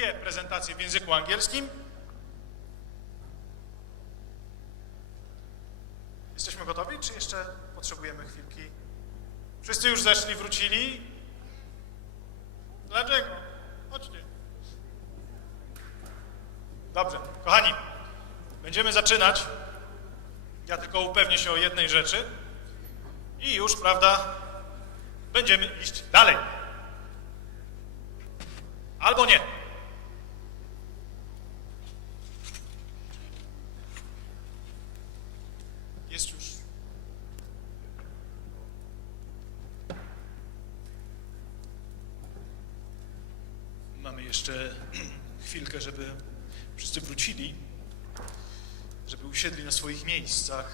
2 prezentacje w języku angielskim. Jesteśmy gotowi, czy jeszcze potrzebujemy chwilki? Wszyscy już zeszli, wrócili? Dlaczego? Chodźcie. Dobrze, kochani, będziemy zaczynać. Ja tylko upewnię się o jednej rzeczy i już, prawda, będziemy iść dalej. Albo nie. Jest już. Mamy jeszcze chwilkę, żeby wszyscy wrócili, żeby usiedli na swoich miejscach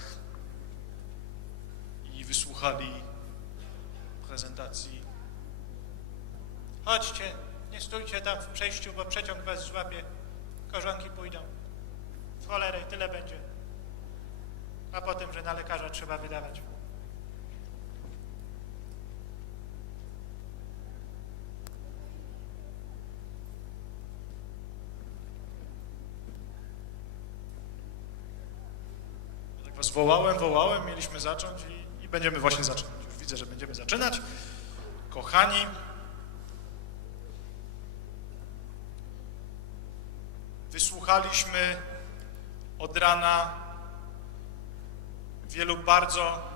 i wysłuchali prezentacji. Chodźcie, nie stójcie tam w przejściu, bo przeciąg was złapie. Korzonki pójdą. W cholerę, tyle będzie. A potem, że na lekarza trzeba wydawać. Tak was wołałem, mieliśmy zacząć i będziemy właśnie zaczynać. Już widzę, że będziemy zaczynać. Kochani, wysłuchaliśmy od rana wielu bardzo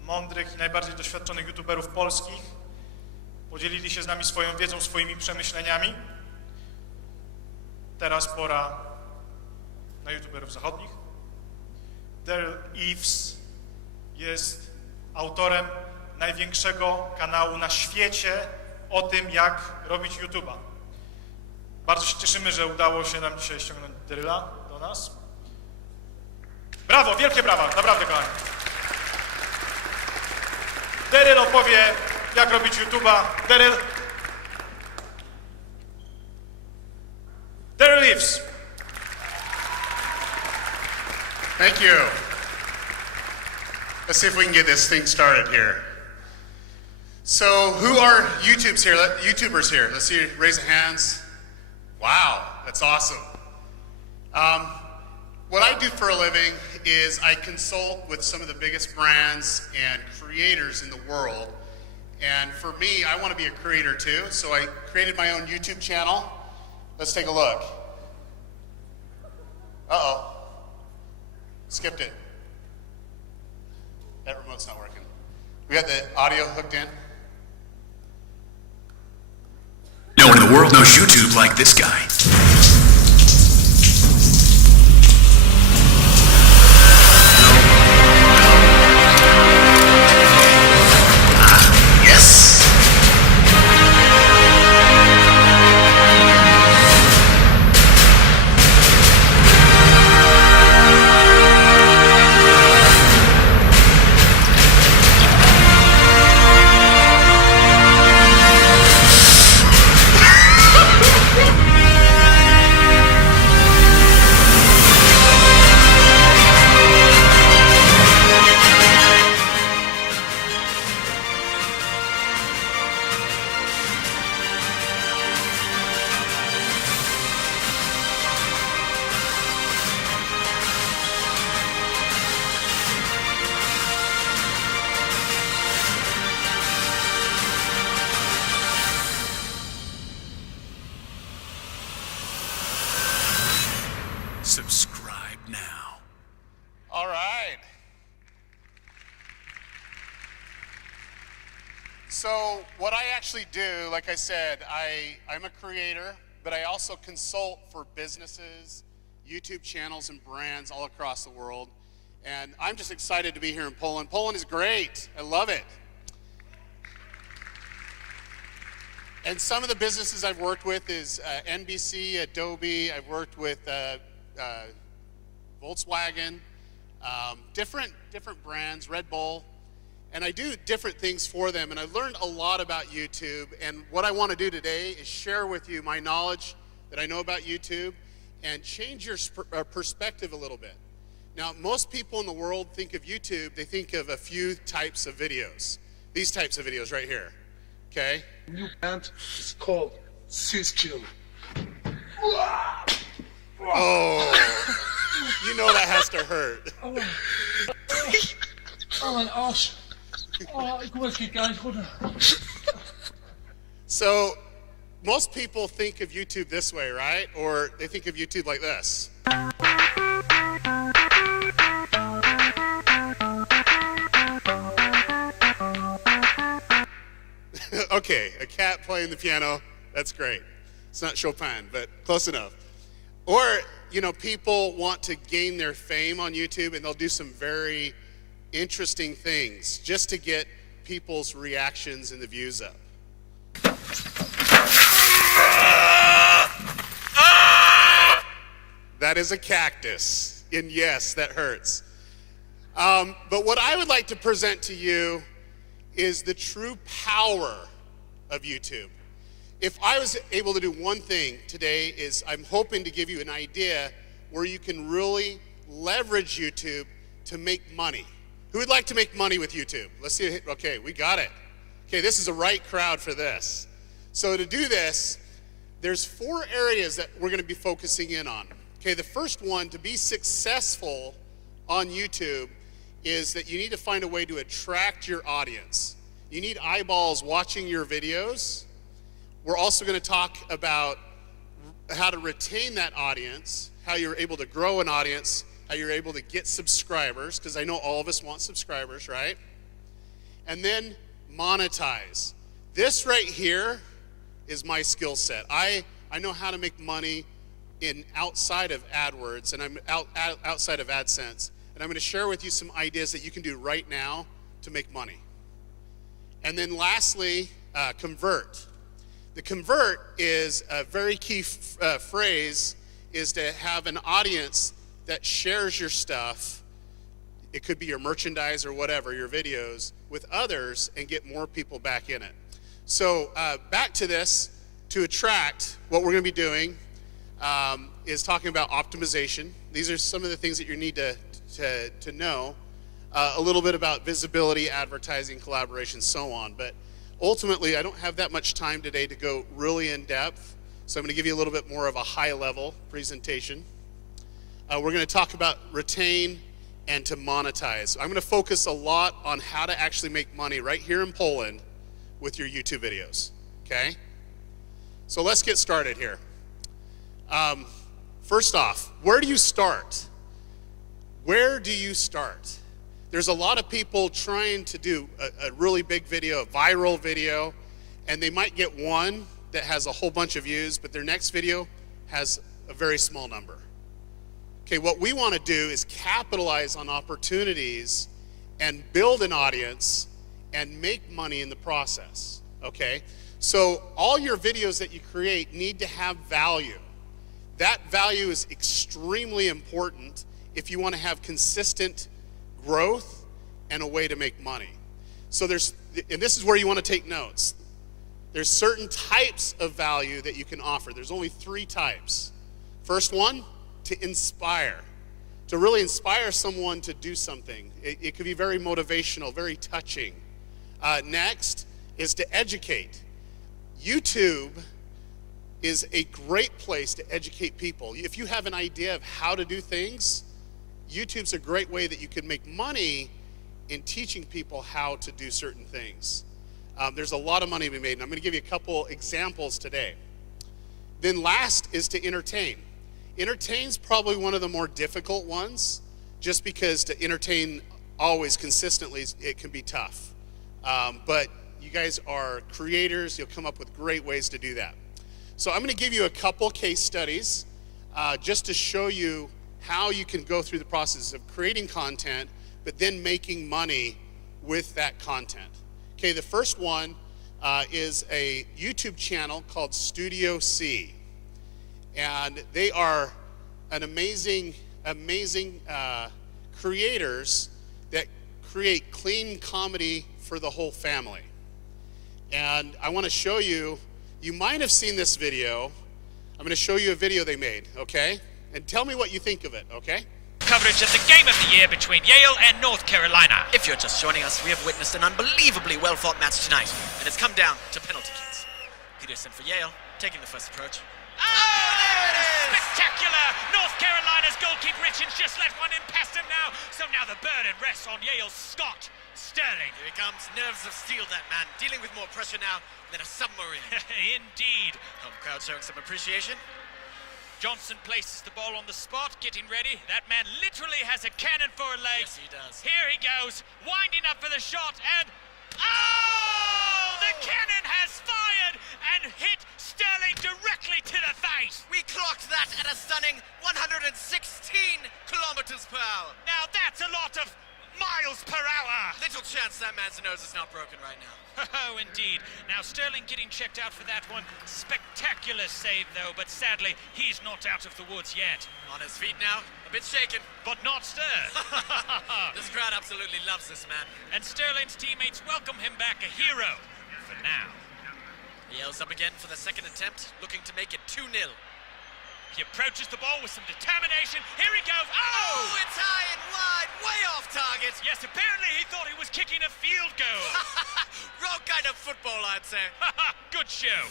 mądrych i najbardziej doświadczonych youtuberów polskich. Podzielili się z nami swoją wiedzą, swoimi przemyśleniami. Teraz pora na youtuberów zachodnich. Derral Eves jest autorem największego kanału na świecie o tym, jak robić YouTube'a. Bardzo się cieszymy, że udało się nam dzisiaj ściągnąć Derralla do nas. Brawo, wielkie brawa, naprawdę kochani. Derral opowie, jak robić YouTube'a. Derral Eves. Thank you. Let's see if we can get this thing started here. So, who are YouTubers here? Let's see, raise the hands. Wow, that's awesome. What I do for a living is I consult with some of the biggest brands and creators in the world. And for me, I want to be a creator too, so I created my own YouTube channel. Let's take a look. Uh-oh. Skipped it. That remote's not working. We got the audio hooked in. No one in the world knows YouTube like this guy. Yes! Subscribe now. All right. So what I actually do, like I said, I'm a creator, but I also consult for businesses, YouTube channels, and brands all across the world. And I'm just excited to be here in Poland. Poland is great. I love it. And some of the businesses I've worked with is NBC, Adobe. I've worked with Volkswagen, different brands, Red Bull, and I do different things for them. And I've learned a lot about YouTube. And what I want to do today is share with you my knowledge that I know about YouTube and change your perspective a little bit. Now, most people in the world think of YouTube, they think of a few types of videos. These types of videos right here, okay? New band is called System. Oh, you know that has to hurt. Oh, my arse. Oh, kom eens, kijk, guys. Goed. So, most people think of YouTube this way, right? Or they think of YouTube like this. Okay, a cat playing the piano, that's great. It's not Chopin, but close enough. Or, you know, people want to gain their fame on YouTube and they'll do some very interesting things just to get people's reactions and the views up. That is a cactus, and yes, that hurts. But what I would like to present to you is the true power of YouTube. If I was able to do one thing today is I'm hoping to give you an idea where you can really leverage YouTube to make money. Who would like to make money with YouTube? Let's see, okay, we got it. Okay, this is the right crowd for this. So to do this, there's 4 areas that we're gonna be focusing in on. Okay, the first one, to be successful on YouTube, is that you need to find a way to attract your audience. You need eyeballs watching your videos. We're also gonna talk about how to retain that audience, how you're able to grow an audience, how you're able to get subscribers, because I know all of us want subscribers, right? And then monetize. This right here is my skill set. I know how to make money outside of AdWords, and I'm outside of AdSense. And I'm gonna share with you some ideas that you can do right now to make money. And then lastly, convert. The convert is a very key phrase, is to have an audience that shares your stuff. It could be your merchandise or whatever, your videos, with others and get more people back in it. So back to this, to attract, what we're gonna be doing is talking about optimization. These are some of the things that you need to know. A little bit about visibility, advertising, collaboration, so on. But ultimately, I don't have that much time today to go really in depth. So I'm gonna give you a little bit more of a high level presentation. We're gonna talk about retain and to monetize. I'm gonna focus a lot on how to actually make money right here in Poland with your YouTube videos, okay? So let's get started here. First off, where do you start? Where do you start? There's a lot of people trying to do a really big video, a viral video, and they might get one that has a whole bunch of views, but their next video has a very small number. Okay, what we want to do is capitalize on opportunities and build an audience and make money in the process, okay? So all your videos that you create need to have value. That value is extremely important if you want to have consistent growth and a way to make money. So and this is where you want to take notes. There's certain types of value that you can offer. There's only 3 types. First one, to inspire. To really inspire someone to do something. It could be very motivational, very touching. Next is to educate. YouTube is a great place to educate people. If you have an idea of how to do things, YouTube's a great way that you can make money in teaching people how to do certain things. There's a lot of money to be made, and I'm gonna give you a couple examples today. Then last is to entertain. Entertain's probably one of the more difficult ones, just because to entertain always consistently, it can be tough. But you guys are creators, you'll come up with great ways to do that. So I'm gonna give you a couple case studies just to show you how you can go through the process of creating content, but then making money with that content. Okay, the first one is a YouTube channel called Studio C. And they are an amazing creators that create clean comedy for the whole family. And I wanna show you, you might have seen this video. I'm gonna show you a video they made, okay? And tell me what you think of it, okay? Coverage of the game of the year between Yale and North Carolina. If you're just joining us, we have witnessed an unbelievably well-fought match tonight, and it's come down to penalty kicks. Peterson for Yale, taking the first approach. Oh, there it Spectacular! North Carolina's goalkeeper Richards just let one in past him now. So now the burden rests on Yale's Scott Sterling. Here he comes, nerves of steel, that man, dealing with more pressure now than a submarine. Indeed. Home crowd showing some appreciation. Johnson places the ball on the spot, getting ready. That man literally has a cannon for a leg. Yes, he does. Here he goes, winding up for the shot, and oh! The cannon has fired and hit Sterling directly to the face. We clocked that at a stunning 116 kilometers per hour. Now that's a lot of miles per hour. Little chance that man's nose is not broken right now. Oh, indeed. Now Sterling getting checked out for that one. Spectacular save, though, but sadly, he's not out of the woods yet. On his feet now, a bit shaken. But not stirred. This crowd absolutely loves this man. And Sterling's teammates welcome him back a hero. For now. Yale's up again for the second attempt, looking to make it 2-0. He approaches the ball with some determination. Here he goes. Oh, it's high and wide, way off target. Yes, apparently he thought he was kicking a field goal. Wrong kind of football, I'd say. Good show.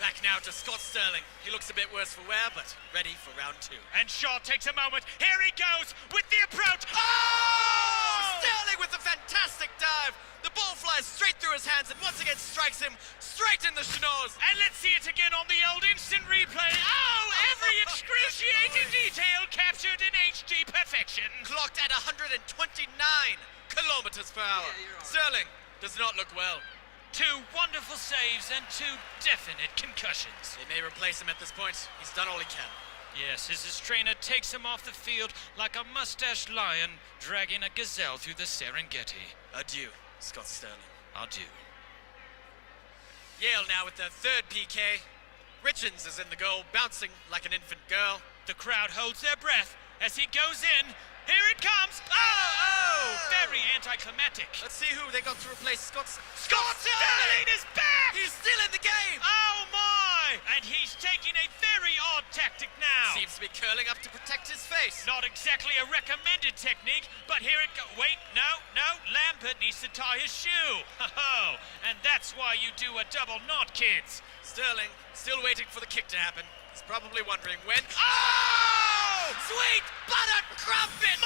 Back now to Scott Sterling. He looks a bit worse for wear, but ready for round 2. And Shaw takes a moment. Here he goes with the approach. Oh! Sterling with a fantastic dive. The ball flies straight through his hands and once again strikes him straight in the schnoz. And let's see it again on the old instant replay. Oh, every excruciating detail captured in HD perfection. Clocked at 129 kilometers per hour. Sterling does not look well. 2 wonderful saves and 2 definite concussions. They may replace him at this point. He's done all he can. Yes, as his trainer takes him off the field like a mustached lion dragging a gazelle through the Serengeti. Adieu, Scott Sterling. Adieu. Yale now with their third PK. Richards is in the goal, bouncing like an infant girl. The crowd holds their breath as he goes in. Here it comes. Oh, very anticlimactic. Let's see who they got to replace Scott Sterling is back! He's still in the game! Oh my! And he's taking a very odd tactic now. Seems to be curling up to protect his face. Not exactly a recommended technique, but here it goes. Wait, no, Lampert needs to tie his shoe. Ho-ho, and that's why you do a double knot, kids. Sterling still waiting for the kick to happen. He's probably wondering when. Oh! Sweet butter crumpet!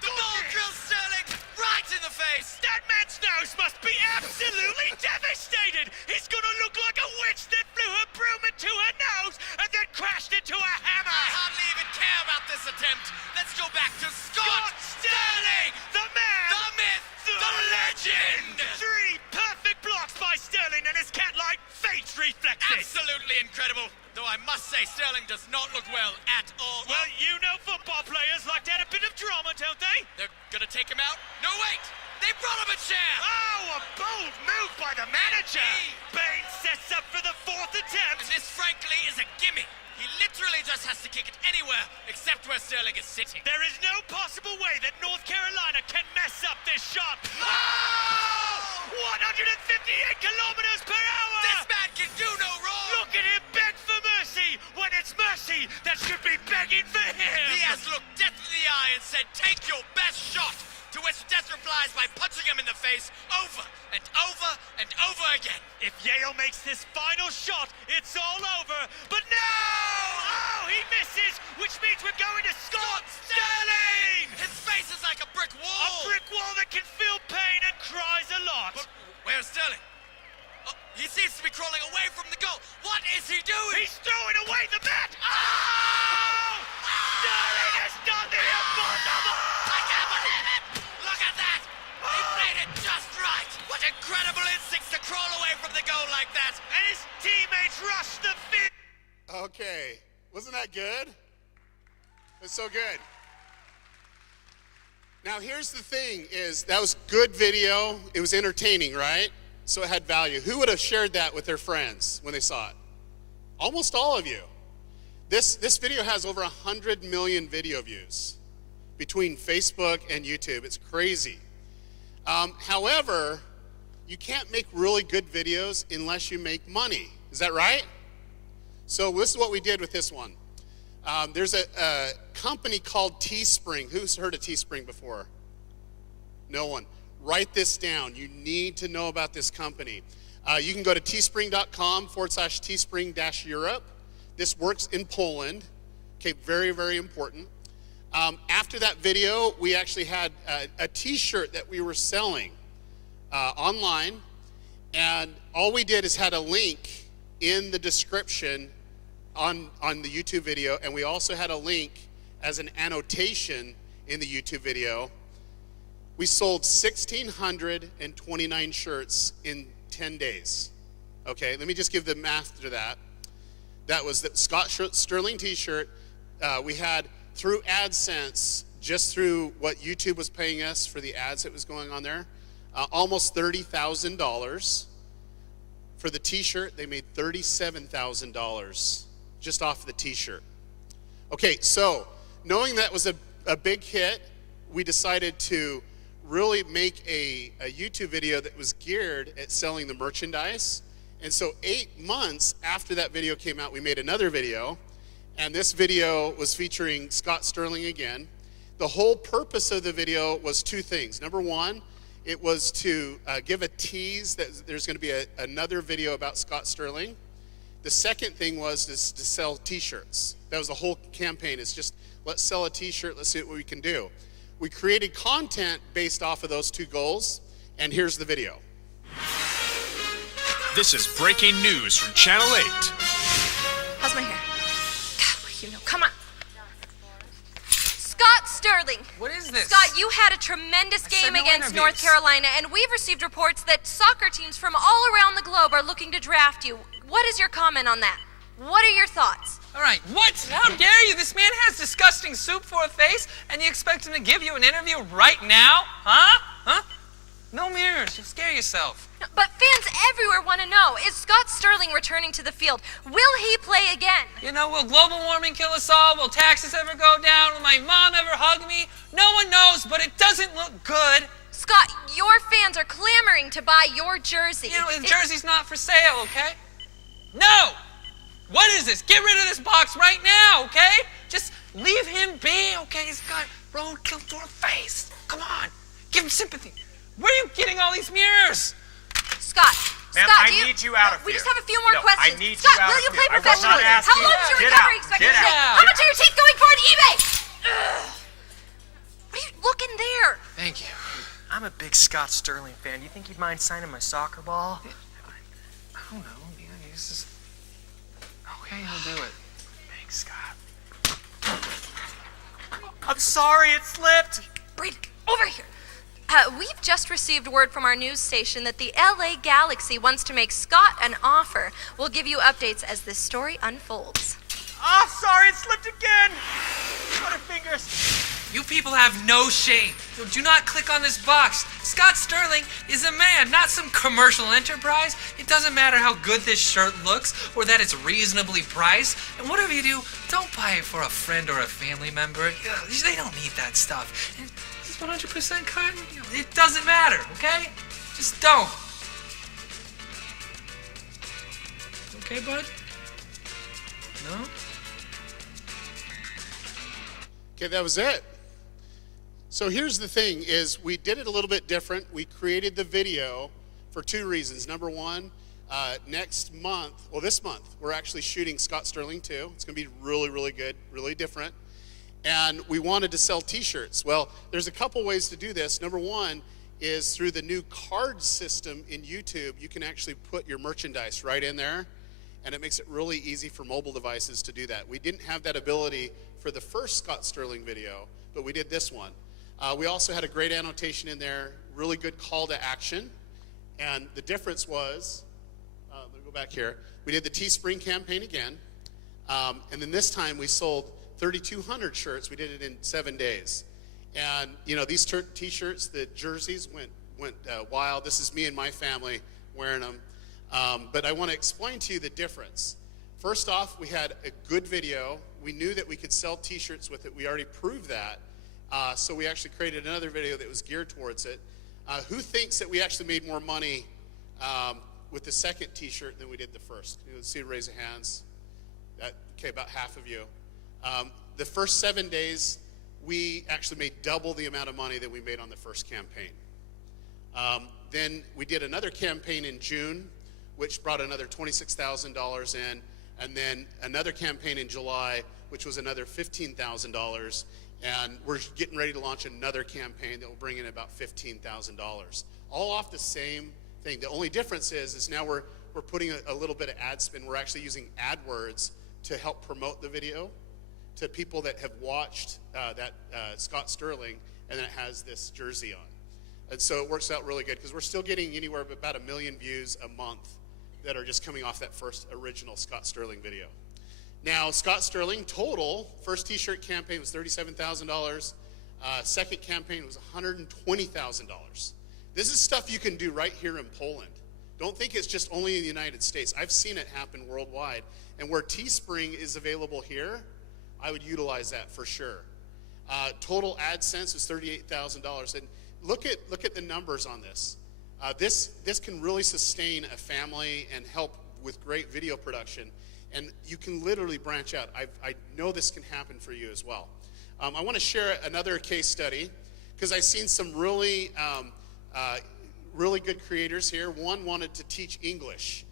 The ball drills Sterling right in the face. That man's nose must be absolutely devastated. He's gonna look like a witch that flew her broom into her nose and then crashed into a hammer. I hardly even care about this attempt. Let's go back to Scott Sterling! The man! The myth! The legend! 3 perfect blocks by Sterling and his cat-like face reflexes. Absolutely incredible. Though I must say, Sterling does not look well at all. Well, you know football players like to add a bit of drama, don't they? They're gonna take him out? No, wait! They brought him a chair! Oh, a bold move by the manager! Baines sets up for the 4th attempt! And this, frankly, is a gimme. He literally just has to kick it anywhere except where Sterling is sitting. There is no possible way that North Carolina can mess up this shot. Oh! 158 kilometers per hour! This man can do no wrong! Look at him beg for mercy when it's mercy that should be begging for him! He has looked death in the eye and said, take your best shot! To which Death replies by punching him in the face over and over and over again. If Yale makes this final shot, it's all over. But no! Oh, he misses, which means we're going to Scott Sterling! His face is like a brick wall! A brick wall that can feel pain and cries a lot. But where's Sterling? Oh, he seems to be crawling away from the goal. What is he doing? He's throwing away the bat! Oh! Sterling has done the impossible! I can't believe it! Look at that! He played it just right! What incredible instincts to crawl away from the goal like that! And his teammates rush the field. Okay, wasn't that good? It's so good. Now here's the thing is, that was good video. It was entertaining, right? So it had value. Who would have shared that with their friends when they saw it? Almost all of you. This video has over 100 million video views between Facebook and YouTube. It's crazy. However, you can't make really good videos unless you make money. Is that right? So this is what we did with this one. There's a company called Teespring. Who's heard of Teespring before? No one. Write this down. You need to know about this company. You can go to teespring.com/teespring-Europe. This works in Poland. Okay, very, very important. After that video, we actually had a t-shirt that we were selling online, and all we did is had a link in the description on the YouTube video, and we also had a link as an annotation in the YouTube video. We sold 1,629 shirts in 10 days. Okay, let me just give the math to that. That was the Scott Sterling t-shirt. We had through AdSense, just through what YouTube was paying us for the ads that was going on there, almost $30,000. For the t-shirt, they made $37,000 just off the t-shirt. Okay, so knowing that was a big hit, we decided to really make a YouTube video that was geared at selling the merchandise. And so 8 months after that video came out, we made another video. And this video was featuring Scott Sterling again. The whole purpose of the video was two things. Number one, it was to give a tease that there's going to be another video about Scott Sterling. The second thing was to sell t-shirts. That was the whole campaign. It's just, let's sell a t-shirt, let's see what we can do. We created content based off of those two goals, and here's the video. This is breaking news from Channel 8. How's my hair? God, what do you know? Come on. Scott Sterling. What is this? Scott, you had a tremendous game no against interviews. North Carolina, and we've received reports that soccer teams from all around the globe are looking to draft you. What is your comment on that? What are your thoughts? All right, what? How dare you? This man has disgusting soup for a face, and you expect him to give you an interview right now? Huh? No mirrors. You'll scare yourself. But fans everywhere want to know, is Scott Sterling returning to the field? Will he play again? You know, will global warming kill us all? Will taxes ever go down? Will my mom ever hug me? No one knows, but it doesn't look good. Scott, your fans are clamoring to buy your jersey. You know, the jersey's not for sale, okay? No! What is this? Get rid of this box right now, okay? Just leave him be, okay? He's got roadkill to a face. Come on, give him sympathy. Where are you getting all these mirrors? Scott, Ma'am, Scott, I need you out of we here. just have a few more No, questions. I need Scott, you out will of you here. play I will not professionally? ask How you. long is your Get recovery out. expected Get to take? out. How much are your teeth going for on eBay? What are you looking there? Thank you. I'm a big Scott Sterling fan. Do you think he'd mind signing my soccer ball? I don't know. Yeah, he's just... Okay, he'll do it. Thanks, Scott. I'm sorry, it slipped. Brady, over here. We've just received word from our news station that the LA Galaxy wants to make Scott an offer. We'll give you updates as this story unfolds. Oh, sorry, it slipped again. Butterfingers. You people have no shame. Do not click on this box. Scott Sterling is a man, not some commercial enterprise. It doesn't matter how good this shirt looks or that it's reasonably priced. And whatever you do, don't buy it for a friend or a family member. They don't need that stuff. And it's 100% cotton. It doesn't matter, okay? Just don't. Okay, bud? No? Okay, that was it. So here's the thing, is we did it a little bit different. We created the video for two reasons. Number one, next month, well this month, we're actually shooting Scott Sterling 2. It's gonna be really, really good, really different. And we wanted to sell t-shirts. Well, there's a couple ways to do this. Number one is through the new card system in YouTube, you can actually put your merchandise right in there, and it makes it really easy for mobile devices to do that. We didn't have that ability for the first Scott Sterling video, but we did this one. We also had a great annotation in there, really good call to action. And the difference was, let me go back here. We did the Teespring campaign again. And then this time we sold 3,200 shirts. We did it in 7 days. And you know, these t-shirts, the jerseys went wild. This is me and my family wearing them. But I want to explain to you the difference. First off, we had a good video. We knew that we could sell t-shirts with it. We already proved that. So we actually created another video that was geared towards it. Who thinks that we actually made more money with the second t-shirt than we did the first? Let's see, raise of hands. Okay, about half of you. The first 7 days, we actually made double the amount of money that we made on the first campaign. Then we did another campaign in June, which brought another $26,000 in. And then another campaign in July, which was another $15,000. And we're getting ready to launch another campaign that will bring in about $15,000. All off the same thing. The only difference is now we're putting a little bit of ad spin. We're actually using AdWords to help promote the video to people that have watched that Scott Sterling, and then it has this jersey on. And so it works out really good because we're still getting anywhere about 1 million views a month that are just coming off that first original Scott Sterling video. Now, Scott Sterling total, first t-shirt campaign was $37,000. Second campaign was $120,000. This is stuff you can do right here in Poland. Don't think it's just only in the United States. I've seen it happen worldwide. And where Teespring is available here, I would utilize that for sure. Total AdSense was $38,000. And look at the numbers on this. This can really sustain a family and help with great video production. And you can literally branch out. I know this can happen for you as well. I want to share another case study because I've seen some really good creators here. One wanted to teach English.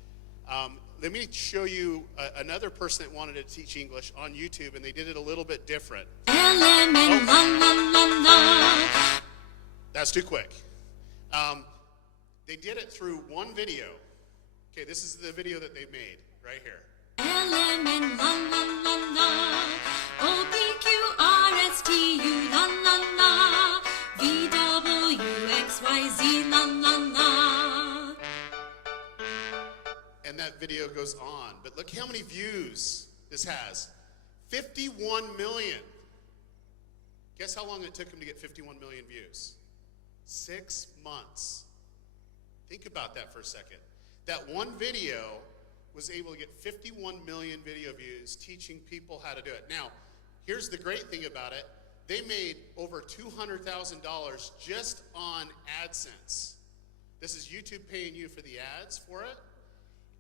Let me show you another person that wanted to teach English on YouTube, and they did it a little bit different. Oh. That's too quick. They did it through one video. Okay, this is the video that they made right here. And that video goes on. But look how many views this has. 51 million. Guess how long it took him to get 51 million views? 6 months. Think about that for a second. That one video was able to get 51 million video views teaching people how to do it. Now, here's the great thing about it. They made over $200,000 just on AdSense. This is YouTube paying you for the ads for it.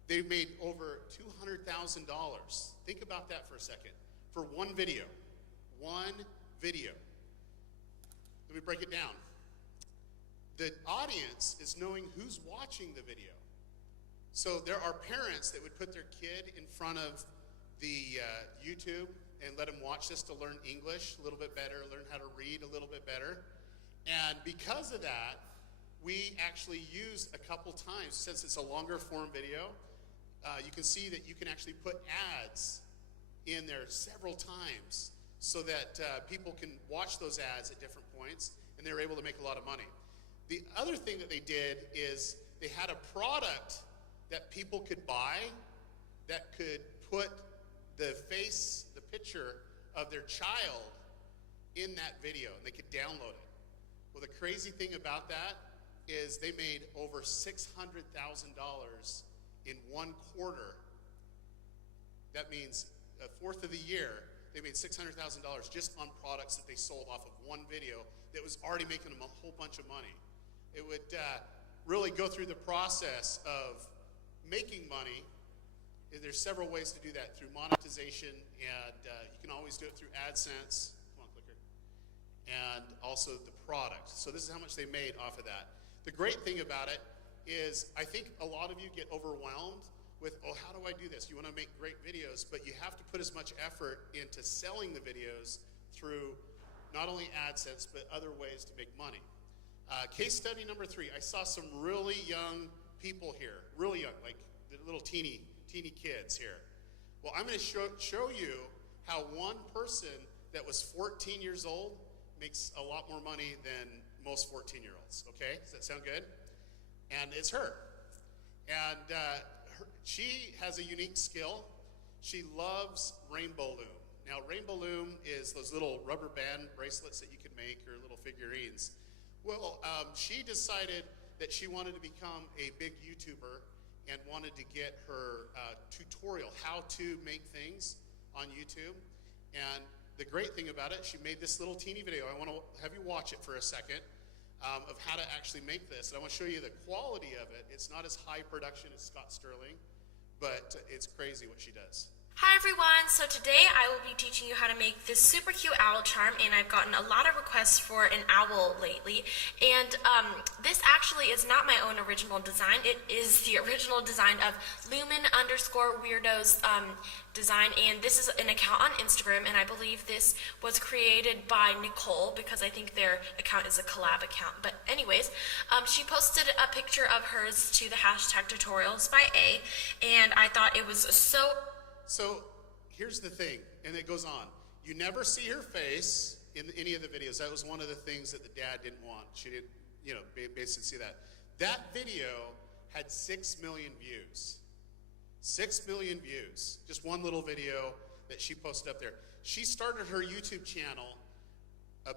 They made over $200,000. Think about that for a second. For one video. One video. Let me break it down. The audience is knowing who's watching the video. So there are parents that would put their kid in front of the YouTube and let them watch this to learn English a little bit better, learn how to read a little bit better. And because of that, we actually use a couple times, since it's a longer form video, you can see that you can actually put ads in there several times so that people can watch those ads at different points, and they're able to make a lot of money. The other thing that they did is they had a product that people could buy that could put the face, the picture of their child in that video, and they could download it. Well, the crazy thing about that is they made over $600,000 in 1 quarter. That means a fourth of the year, they made $600,000 just on products that they sold off of one video that was already making them a whole bunch of money. It would really go through the process of making money. There's several ways to do that, through monetization, and you can always do it through AdSense. Come on, clicker. And also the product. So this is how much they made off of that. The great thing about it is I think a lot of you get overwhelmed with, oh, how do I do this? You want to make great videos, but you have to put as much effort into selling the videos through not only AdSense, but other ways to make money. Case study number 3, I saw some really young people here, really young, like the little teeny kids here. Well, I'm going to show you how one person that was 14 years old makes a lot more money than most 14-year-olds, okay? Does that sound good? And it's her. And she has a unique skill. She loves Rainbow Loom. Now, Rainbow Loom is those little rubber band bracelets that you can make, or little figurines. Well, she decided that she wanted to become a big YouTuber and wanted to get her tutorial, how to make things on YouTube. And the great thing about it, she made this little teeny video. I want to have you watch it for a second of how to actually make this. And I want to show you the quality of it. It's not as high production as Scott Sterling, but it's crazy what she does. Hi everyone, so today I will be teaching you how to make this super cute owl charm, and I've gotten a lot of requests for an owl lately, and this actually is not my own original design. It is the original design of Lumen_Weirdos design, and this is an account on Instagram, and I believe this was created by Nicole because I think their account is a collab account. But anyways, she posted a picture of hers to the hashtag tutorialsbya, and I thought it was So here's the thing, and it goes on. You never see her face in any of the videos. That was one of the things that the dad didn't want. She didn't, basically see that. That video had 6 million views. 6 million views. Just one little video that she posted up there. She started her YouTube channel it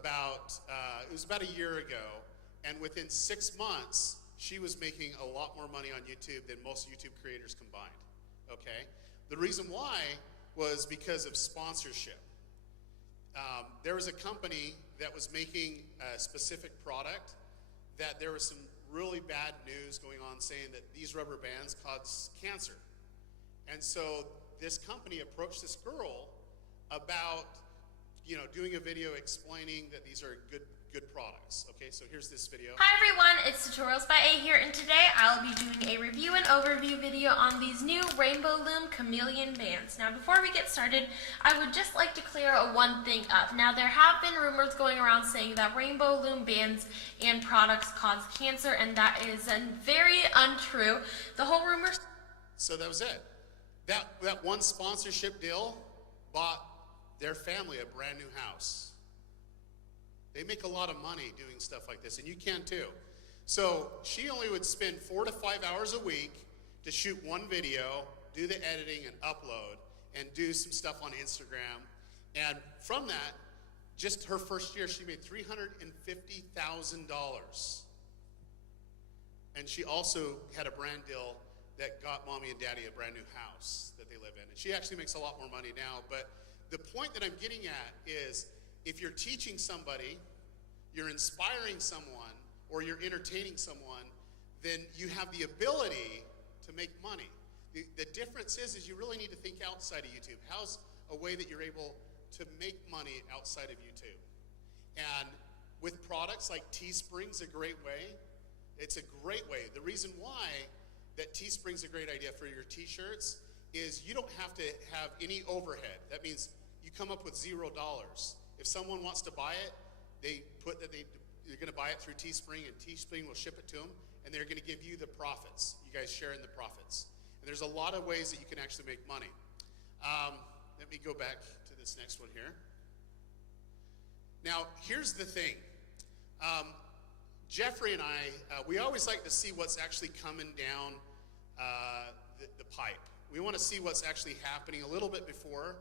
was about a year ago, and within 6 months, she was making a lot more money on YouTube than most YouTube creators combined, okay? The reason why was because of sponsorship. There was a company that was making a specific product that there was some really bad news going on saying that these rubber bands cause cancer. And so this company approached this girl about, doing a video explaining that these are good products. Okay, so here's this video. Hi everyone, it's Tutorials by A here, and today I'll be doing a review and overview video on these new Rainbow Loom Chameleon bands. Now before we get started, I would just like to clear one thing up. Now there have been rumors going around saying that Rainbow Loom bands and products cause cancer, and that is very untrue. The whole rumor... So that was it. That one sponsorship deal bought their family a brand new house. They make a lot of money doing stuff like this, and you can too. So she only would spend 4 to 5 hours a week to shoot one video, do the editing and upload, and do some stuff on Instagram. And from that, just her first year, she made $350,000. And she also had a brand deal that got mommy and daddy a brand new house that they live in. And she actually makes a lot more money now. But the point that I'm getting at is, if you're teaching somebody, you're inspiring someone, or you're entertaining someone, then you have the ability to make money. The difference is you really need to think outside of YouTube. How's a way that you're able to make money outside of YouTube? And with products like Teespring's a great way. It's a great way. The reason why that Teespring's a great idea for your t-shirts is you don't have to have any overhead. That means you come up with $0. If someone wants to buy it, they put that they're going to buy it through Teespring, and Teespring will ship it to them, and they're going to give you the profits. You guys share in the profits. And there's a lot of ways that you can actually make money. Let me go back to this next one here. Now, here's the thing. Jeffrey and I, we always like to see what's actually coming down the pipe. We want to see what's actually happening a little bit before.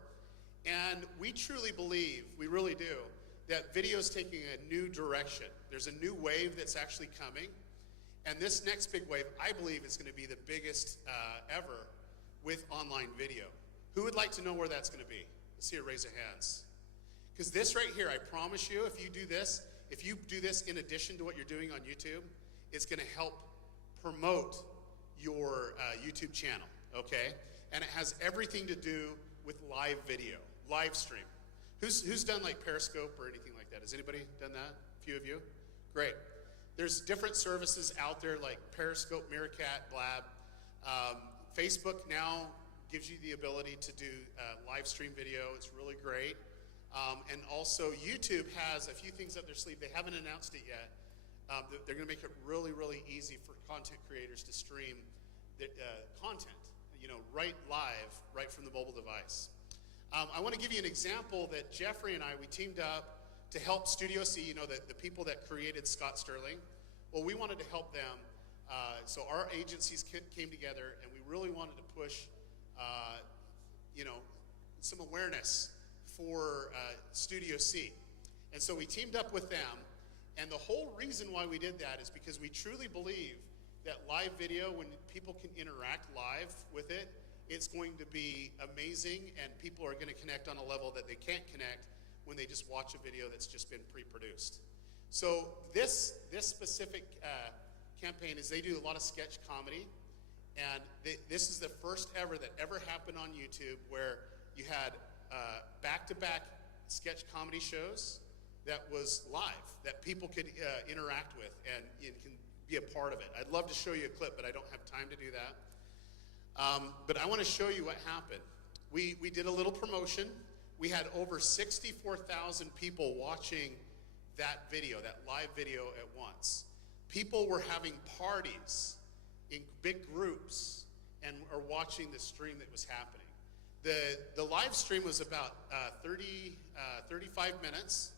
And we truly believe, we really do, that video is taking a new direction. There's a new wave that's actually coming. And this next big wave, I believe, is going to be the biggest ever with online video. Who would like to know where that's going to be? Let's see a raise of hands. Because this right here, I promise you, if you do this in addition to what you're doing on YouTube, it's going to help promote your YouTube channel, okay? And it has everything to do with live video. Live stream. Who's done like Periscope or anything like that? Has anybody done that? A few of you? Great. There's different services out there like Periscope, Meerkat, Blab. Facebook now gives you the ability to do live stream video. It's really great. And also YouTube has a few things up their sleeve. They haven't announced it yet. They're going to make it really, really easy for content creators to stream the content, right live, right from the mobile device. I want to give you an example that Jeffrey and we teamed up to help Studio C, the people that created Scott Sterling. Well, we wanted to help them. So our agencies came together, and we really wanted to push, some awareness for Studio C. And so we teamed up with them, and the whole reason why we did that is because we truly believe that live video, when people can interact live with it, it's going to be amazing, and people are going to connect on a level that they can't connect when they just watch a video that's just been pre-produced. So this specific campaign is they do a lot of sketch comedy, and this is the first ever that ever happened on YouTube where you had back-to-back sketch comedy shows that was live, that people could interact with and can be a part of it. I'd love to show you a clip, but I don't have time to do that. But I want to show you what happened. We did a little promotion. We had over 64,000 people watching that video, that live video at once. People were having parties in big groups and are watching the stream that was happening. The live stream was about 35 minutes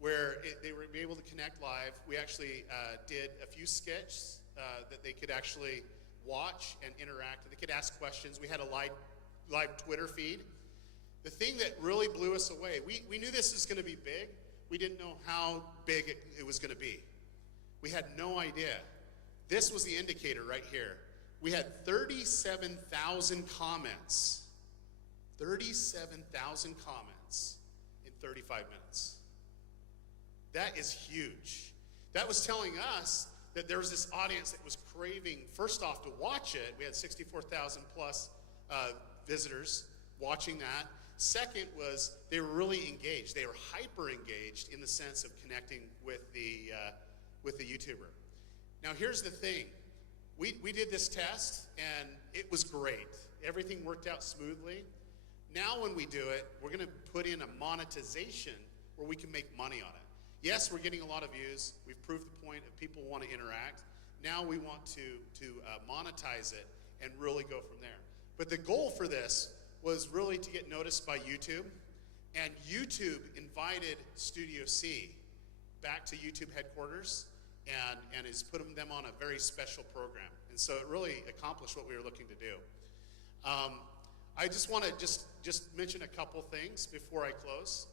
where they were able to connect live. We actually did a few sketches that they could actually watch and interact. They could ask questions. We had a live Twitter feed. The thing that really blew us away, we knew this was going to be big. We didn't know how big it was going to be. We had no idea. This was the indicator right here. We had 37,000 comments. 37,000 comments in 35 minutes. That is huge. That was telling us that there was this audience that was craving, first off, to watch it. We had 64,000 plus visitors watching that. Second was they were really engaged. They were hyper engaged in the sense of connecting with the YouTuber. Now here's the thing. We did this test and it was great. Everything worked out smoothly. Now when we do it, we're gonna put in a monetization where we can make money on it. Yes, we're getting a lot of views. We've proved the point of people want to interact. Now we want to monetize it and really go from there. But the goal for this was really to get noticed by YouTube. And YouTube invited Studio C back to YouTube headquarters and is putting them on a very special program. And so it really accomplished what we were looking to do. I just want to just mention a couple things before I close.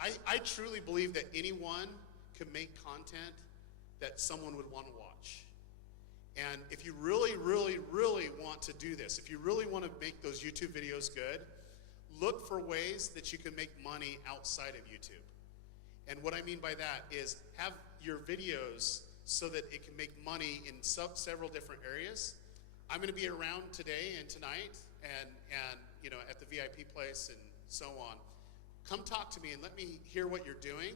I truly believe that anyone can make content that someone would want to watch. And if you really, really, really want to do this, if you really want to make those YouTube videos good, look for ways that you can make money outside of YouTube. And what I mean by that is have your videos so that it can make money in several different areas. I'm going to be around today and tonight and you know, at the VIP place and so on. Come talk to me and let me hear what you're doing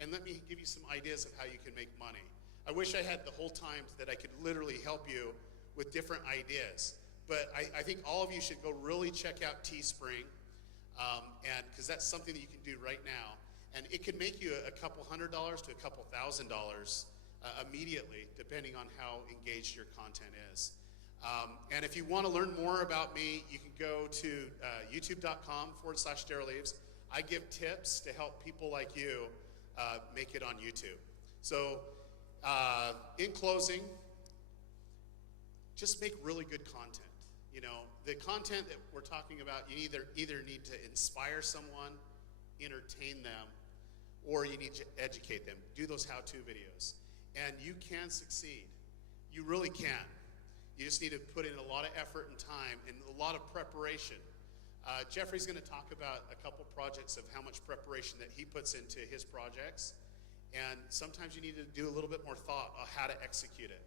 and let me give you some ideas of how you can make money. I wish I had the whole time that I could literally help you with different ideas. But I think all of you should go really check out Teespring, and because that's something that you can do right now. And it could make you a couple $100 to a couple $1,000 immediately, depending on how engaged your content is. And if you want to learn more about me, you can go to youtube.com/Derral Eves. I give tips to help people like you make it on YouTube. So in closing, just make really good content. You know, the content that we're talking about, you either need to inspire someone, entertain them, or you need to educate them. Do those how-to videos. And you can succeed. You really can. You just need to put in a lot of effort and time and a lot of preparation. Jeffrey's going to talk about a couple projects of how much preparation that he puts into his projects. And sometimes you need to do a little bit more thought on how to execute it.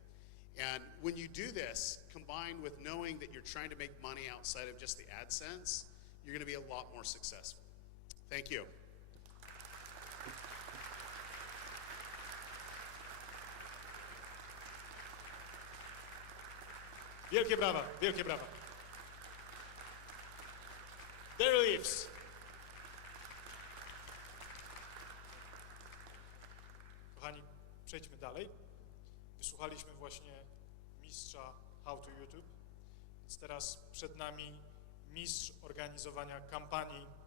And when you do this, combined with knowing that you're trying to make money outside of just the AdSense, you're going to be a lot more successful. Thank you. Wielkie brawa, wielkie brawa. Derral Eves. Kochani, przejdźmy dalej. Wysłuchaliśmy właśnie mistrza How to YouTube, więc teraz przed nami mistrz organizowania kampanii